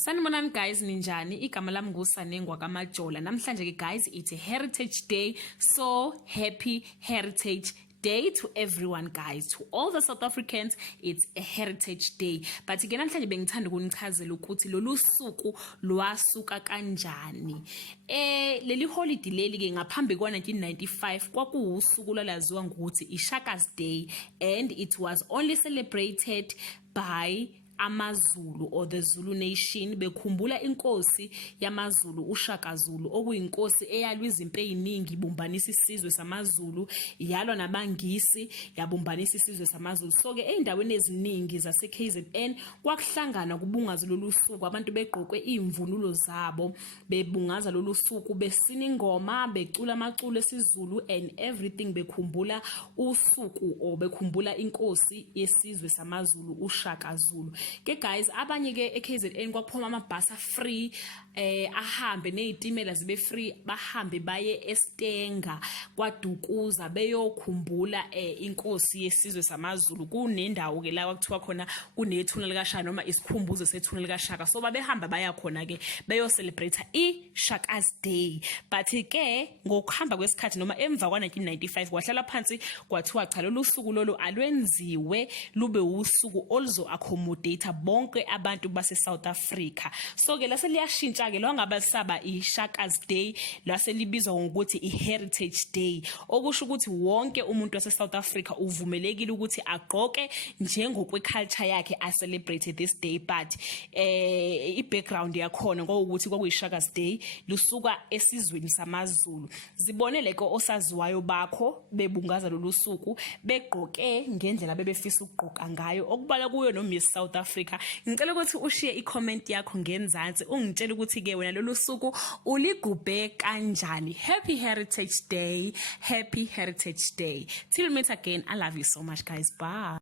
Sanibonani guys, ninjani? Igama lami nguSanengwa kaMajola. Namhlanje ke guys, it's a Heritage Day. So happy Heritage Day to everyone guys. To all the South Africans, it's a Heritage Day. But ke namhlanje bengithanda ukunichazela ukuthi lolu suku lwasuka kanjani. Leli holiday leli ke ngaphambi kwa 1995 kwakuwusuku lwalaziwa ngokuthi iShaka's Day, and it was only celebrated by amaZulu or the Zulu nation. Bekhumbula inkosi yamaZulu uShaka Zulu, okuyinkosi eyalwa izimpi eziningi ibumbanisa isizwe samaZulu, yalwa nabangisi yabumbanisa isizwe samaZulu. So ke eindaweni eziningi zase KZN kwakuhlangana kubungaza lolu suku, abantu begqokwe imvunulo zabo bebungaza lolu suku, besina ingoma, becula amaculo esiZulu and everything, bekhumbula usuku or bekhumbula inkosi yesizwe samaZulu uShaka Zulu. Ke guys, abanye ke eKZN kwakuphuma amabhasi free, ahambe nezitimela zibe free, bahambe baye eStenga kwaDukuza beyokhumbula inkosi yesizwe samaZulu. Kunendawo ke la kwakuthiwa khona kunethuna likaShaka noma isikhumbuzo sethuna likaShaka, so babehamba baya khona ke beyo celebrate iShaka's Day. But ke ngokuhamba kwesikhathi noma emva kwa 1995 kwahlala phansi kwathiwa cha, lolu suku lolu alwenziwe lube usuku oluzo accommodate bonke abantu base South Africa. So ke lase liyashintsha ke lwangaba saba iShaka's Day, lase libizwa ngokuthi iHeritage Day, okusho ukuthi wonke umuntu wase South Africa uvumelekile ukuthi agqoke njengokwe culture yakhe a celebrate this day. But I background yakhona ngokuthi kwakuyiShaka's Day lusuka esizweni samaZulu. Zibonele ke osaziwayo bakho bebungaza lolu suku begqoke ngendlela bebefisa ukugqoka ngayo, okubala kuyo no Miss South Africa. Ngicela ukuthi ushiye i-comment yakho ngenzansi ungitshela ukuthi ke wena lolu suku uligubhe kanjani. Happy Heritage Day, happy Heritage Day. Till we meet again, I love you so much guys. Bye.